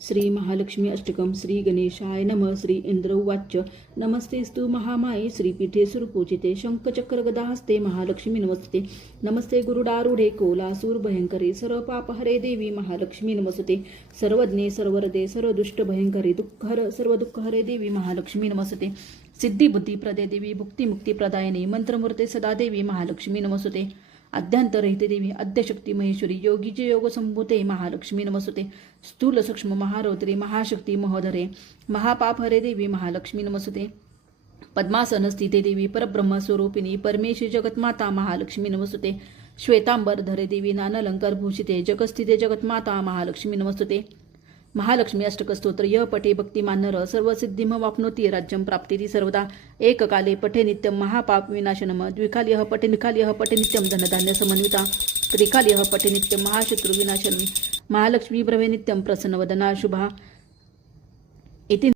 श्री महालक्ष्मी अष्टकम श्री गणेशाय नमः श्री इंद्र उवाच नमस्तेस्तु महामाये श्रीपीठे सुरपूजिते शंखचक्र गदाहस्ते महालक्ष्मी नमस्ते नमस्ते गुरुडारूढे कोलासूर भयंकरे सर्व पापहरे देवी महालक्ष्मी नमस्ते सर्वज्ञे सर्वरदे सर्वदुष्ट भयंकरे दुःखहर सर्व दुःखहरे देवी महालक्ष्मी नमस्ते सिद्धी बुद्धी प्रदे देवी भुक्ती मुक्ती प्रदायिनी मंत्रमूर्ते सदा देवी महालक्ष्मी नमस्ते अद्यांतरहिते देवी अद्यशक्ती महेश्वरी योगीचे योग संभूते महालक्ष्मी नमस्ते स्थूल सूक्ष्म महारौद्रे महाशक्ती महोदरे महापाप हरे देवी महालक्ष्मी नमस्ते पद्मासन स्थिते देवी परब्रह्म स्वरूपिणी परमेश्वरी जगतमाता महालक्ष्मी नमस्ते श्वेतांबर धरे देवी नानालंकार भूषिते जगस्थिते जगतमाता महालक्ष्मी नमस्ते महालक्ष्मी अष्टकस्तोत्र यह पठे भक्तिमान्नर सर्व सिद्धिम वाप्नोति राज्यं प्राप्तिति सर्वदा एककाले पठे नित्यं महापाप विनाशनम द्विकाल्यः पठे नित्यं धनधान्य समन्विता त्रिकाल्यः पठे नित्यं महाशत्रु विनाशनम महालक्ष्मी ब्रवे नित्यं प्रसन्नवदना शुभा इति